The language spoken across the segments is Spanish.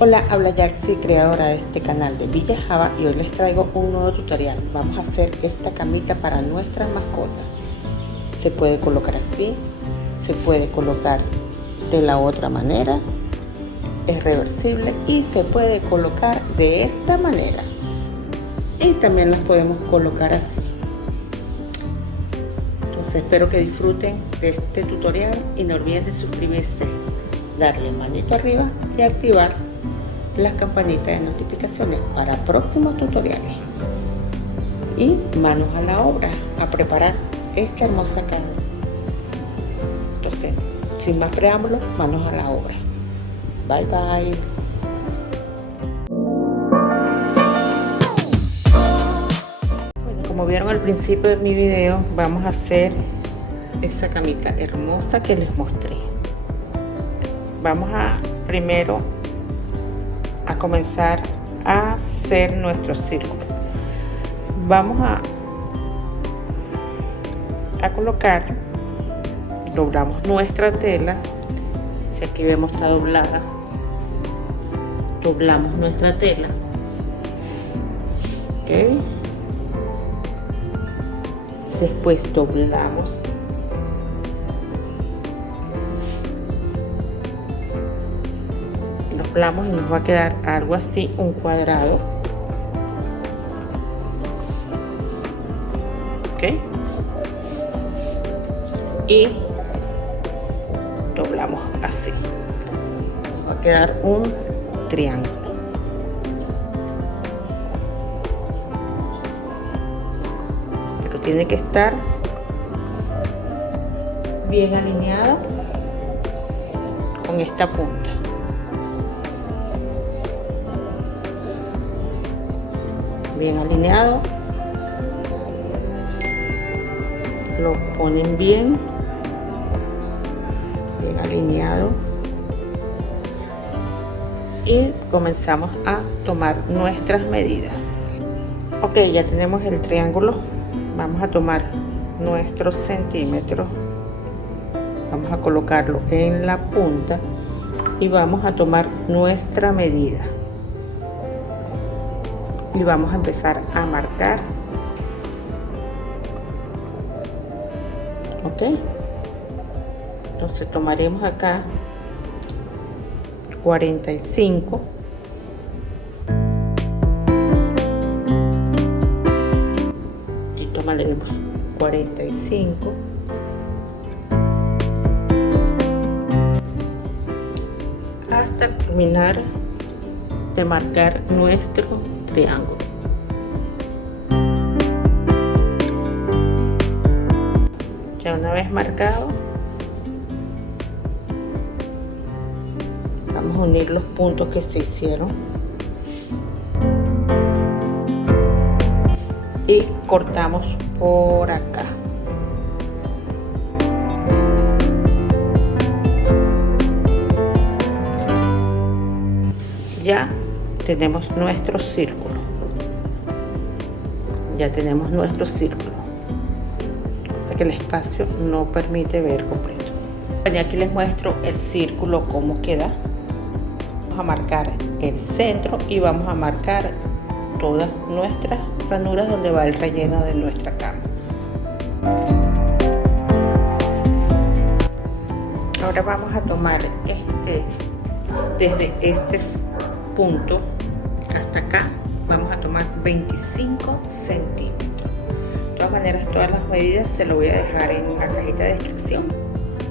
Hola, habla Yaxi, creadora de este canal de Villa Java, y hoy les traigo un nuevo tutorial. Vamos a hacer esta camita para nuestras mascotas. Se puede colocar así, se puede colocar de la otra manera, es reversible y se puede colocar de esta manera. Y también las podemos colocar así. Entonces espero que disfruten de este tutorial y no olviden de suscribirse, darle manito arriba y activar las campanitas de notificaciones para próximos tutoriales. Y manos a la obra a preparar esta hermosa cama. Entonces, sin más preámbulos, manos a la obra. Bye bye. Bueno, como vieron al principio de mi video, vamos a hacer esa camita hermosa que les mostré. Vamos a primero a comenzar a hacer nuestro círculo. Vamos a colocar, doblamos nuestra tela. Si aquí vemos está doblada, doblamos nuestra tela, ¿ok? Después doblamos y nos va a quedar algo así, un cuadrado, ¿ok? Y doblamos así, va a quedar un triángulo. Pero tiene que estar bien alineado con esta punta. Bien alineado, lo ponen bien alineado y comenzamos a tomar nuestras medidas. Ok, ya tenemos el triángulo. Vamos a tomar nuestros centímetros, vamos a colocarlo en la punta y vamos a tomar nuestra medida. Y vamos a empezar a marcar. Ok, entonces tomaremos acá 45 y tomaremos 45 hasta terminar de marcar nuestro triángulo. Ya una vez marcado, vamos a unir los puntos que se hicieron y cortamos por acá. Ya tenemos nuestro círculo. Ya tenemos nuestro círculo. O sea que el espacio no permite ver completo. Bueno, aquí les muestro el círculo cómo queda. Vamos a marcar el centro y vamos a marcar todas nuestras ranuras donde va el relleno de nuestra cama. Ahora vamos a tomar desde este punto hasta acá, vamos a tomar 25 centímetros. De todas maneras, todas las medidas se lo voy a dejar en la cajita de descripción.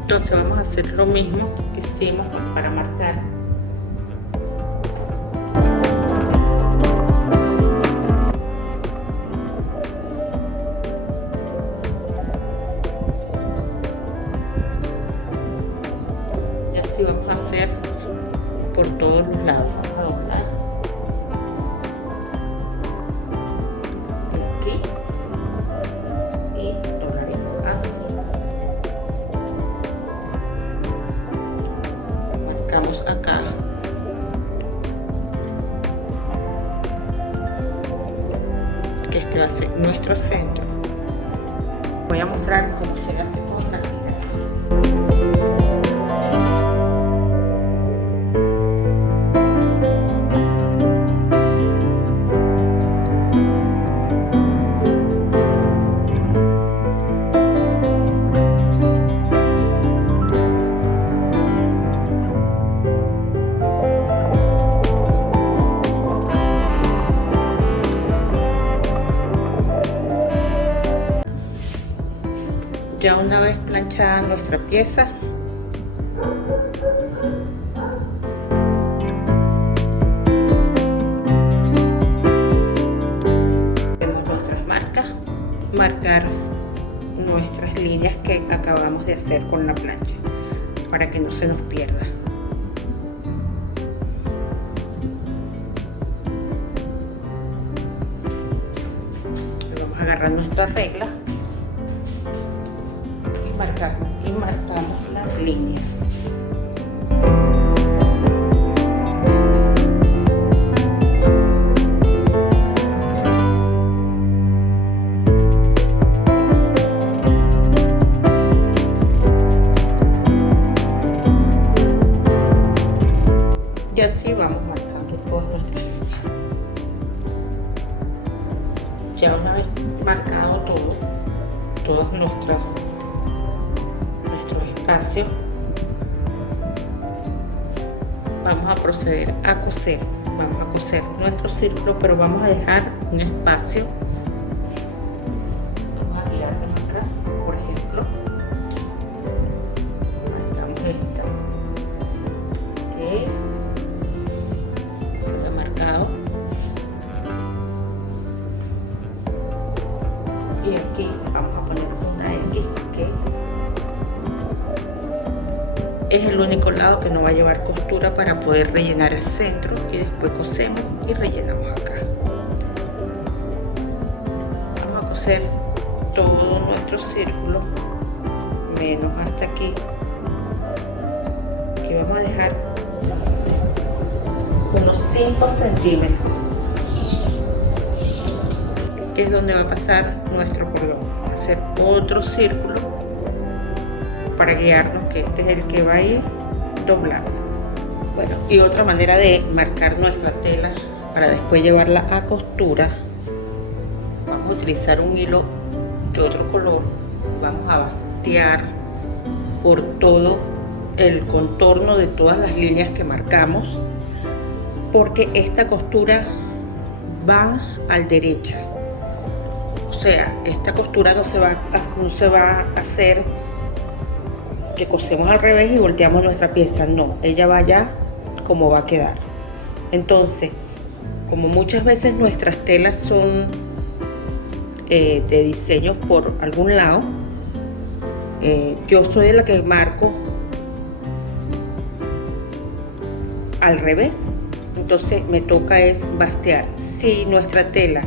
Entonces vamos a hacer lo mismo que hicimos para marcar. Y así vamos a hacer por todos los lados. Vamos a doblar aquí y doblaremos así. Marcamos acá. Que este va a ser nuestro centro. Voy a mostrar cómo se hace con la tira. Ya una vez planchada nuestra pieza, vemos nuestras marcas, marcar nuestras líneas que acabamos de hacer con la plancha para que no se nos pierda. Vamos a agarrar nuestra regla y marcamos las líneas. Y así vamos marcando todas nuestras líneas. Ya una vez marcado todos nuestros espacios, vamos a proceder a coser. Vamos a coser nuestro círculo, pero vamos a dejar un espacio. Vamos a guiarnos acá, por ejemplo. Marcamos esta. Ok. Está marcado. Y aquí vamos a poner una X, ¿ok? Es el único lado que no va a llevar costura para poder rellenar el centro, y después cosemos y rellenamos acá. Vamos a coser todo nuestro círculo menos hasta aquí, que vamos a dejar unos 5 centímetros, que es donde va a pasar nuestro cordón. Vamos a hacer otro círculo para guiarnos, que este es el que va a ir doblado. Bueno, y otra manera de marcar nuestra tela para después llevarla a costura, vamos a utilizar un hilo de otro color. Vamos a bastear por todo el contorno de todas las líneas que marcamos, porque esta costura va al derecha. O sea, esta costura no se va a hacer que cosemos al revés y volteamos nuestra pieza. No, ella va ya como va a quedar. Entonces, como muchas veces nuestras telas son de diseño por algún lado, yo soy de la que marco al revés. Entonces me toca es bastear. Si nuestra tela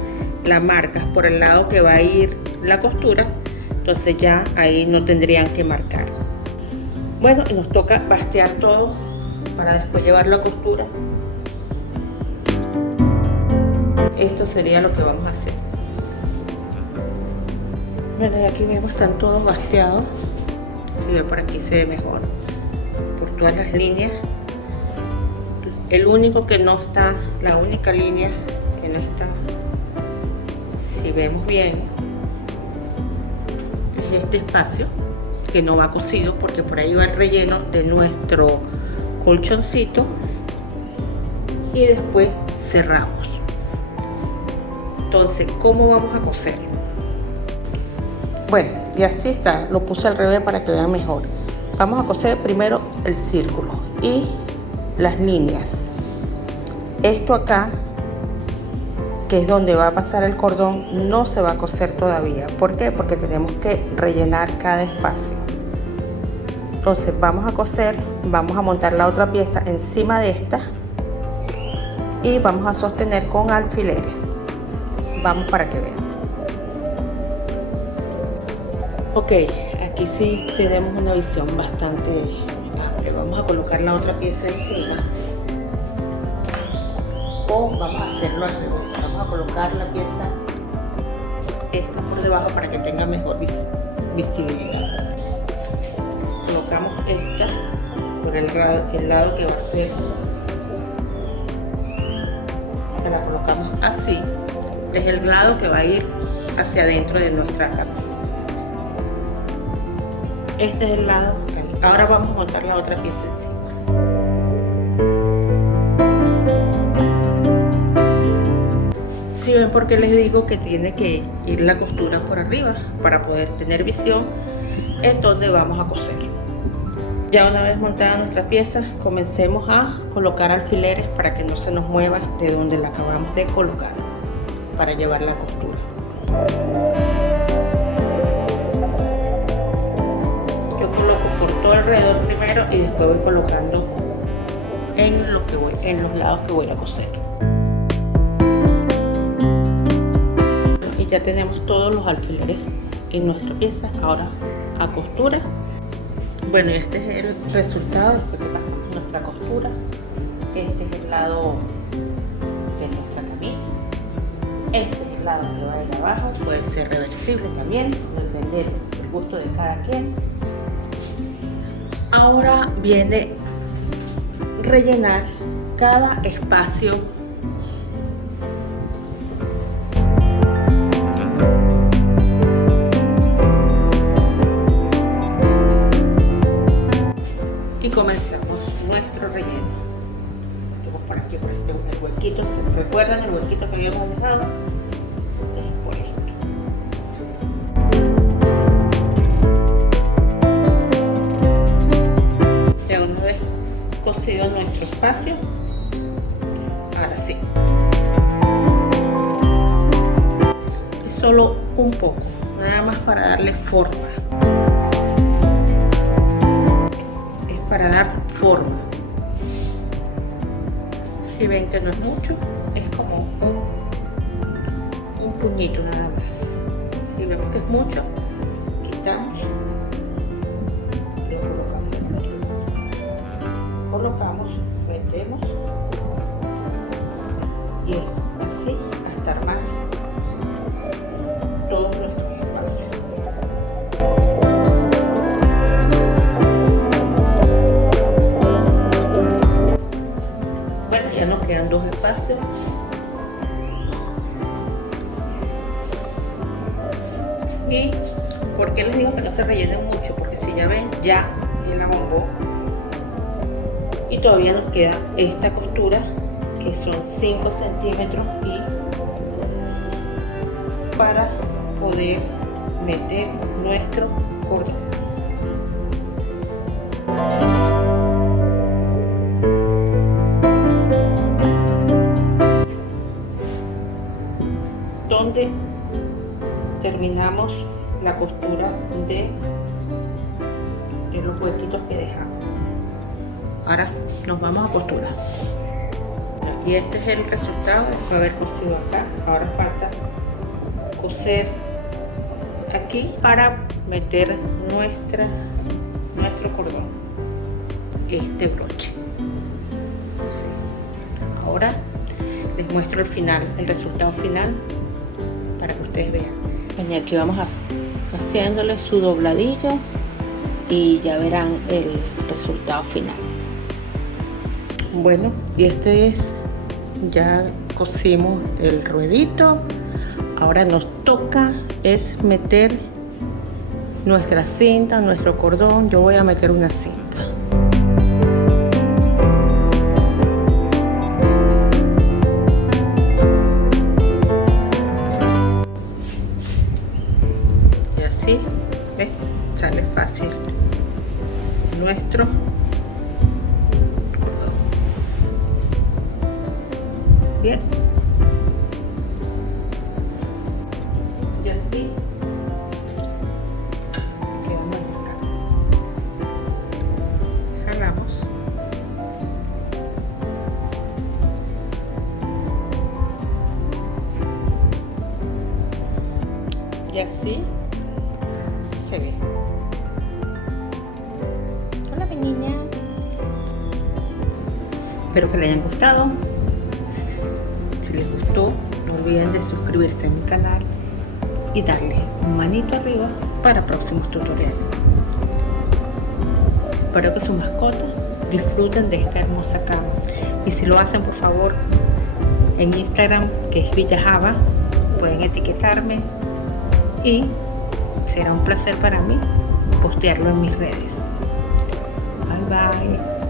la marcas por el lado que va a ir la costura, entonces ya ahí no tendrían que marcar. Bueno, y nos toca bastear todo para después llevarlo a costura. Esto sería lo que vamos a hacer. Bueno, y aquí vemos, están todos basteados. Si ve por aquí se ve mejor, por todas las líneas. El único que no está, la única línea que no está, si vemos bien, es este espacio que no va cosido, porque por ahí va el relleno de nuestro colchoncito, y después cerramos. Entonces, ¿cómo vamos a coser? Bueno, y así está, lo puse al revés para que vean mejor. Vamos a coser primero el círculo y las líneas. Esto acá, que es donde va a pasar el cordón, no se va a coser todavía. ¿Por qué? Porque tenemos que rellenar cada espacio. Entonces vamos a coser, vamos a montar la otra pieza encima de esta y vamos a sostener con alfileres. Vamos para que vean. Ok, aquí sí tenemos una visión bastante amplia. Vamos a colocar la otra pieza encima, o vamos a hacerlo al revés. Vamos a colocar la pieza esta por debajo para que tenga mejor visibilidad. Colocamos esta por el lado que va a ser, que la colocamos así, es el lado que va a ir hacia adentro de nuestra capa. Este es el lado. Ahora vamos a montar la otra pieza encima. Si ven, porque les digo que tiene que ir la costura por arriba para poder tener visión en donde vamos a coser. Ya una vez montada nuestra pieza, comencemos a colocar alfileres para que no se nos mueva de donde la acabamos de colocar, para llevar la costura. Yo coloco por todo alrededor primero y después voy colocando en los lados que voy a coser. Y ya tenemos todos los alfileres en nuestra pieza. Ahora a costura. Bueno, y este es el resultado después que pasamos nuestra costura. Este es el lado de nuestra camita. Este es el lado que va a ir abajo. Puede ser reversible también, depender del gusto de cada quien. Ahora viene rellenar cada espacio . Y comenzamos nuestro relleno. Metemos por aquí, por este el huequito. ¿Se recuerdan el huequito que habíamos dejado? Es por esto. Ya una vez cosido nuestro espacio, ahora sí. Es solo un poco, nada más para darle forma. Para dar forma. Si ven que no es mucho, es como un puñito nada más. Si vemos que es mucho, quitamos, lo colocamos en el otro lado. Colocamos, metemos y es así hasta armar todos nuestros espacios. Ya nos quedan dos espacios. Y ¿por qué les digo que no se rellenen mucho? Porque si ya ven, ya la bombó. Y todavía nos queda esta costura, que son 5 centímetros, y para poder meter nuestro cordón. Donde terminamos la costura de los huequitos que dejamos. Ahora nos vamos a costurar. Y este es el resultado después de haber cosido acá. Ahora falta coser aquí para meter nuestro cordón, este broche. Ahora les muestro el final, el resultado final, para que ustedes vean. Y aquí vamos haciéndole su dobladillo y ya verán el resultado final. Bueno, y este es, ya cosimos el ruedito. Ahora nos toca es meter nuestra cinta, nuestro cordón. Yo voy a meter una cinta. ¿Ves? Sale fácil nuestro cordón. Bien, y así queda nuestra cara. Jalamos y así se ve. Hola, mi niña. Espero que les hayan gustado. Si les gustó, no olviden de suscribirse a mi canal y darle un manito arriba para próximos tutoriales. Espero que sus mascotas disfruten de esta hermosa cama. Y si lo hacen, por favor, en Instagram, que es Villa Java, pueden etiquetarme y será un placer para mí postearlo en mis redes. Bye bye.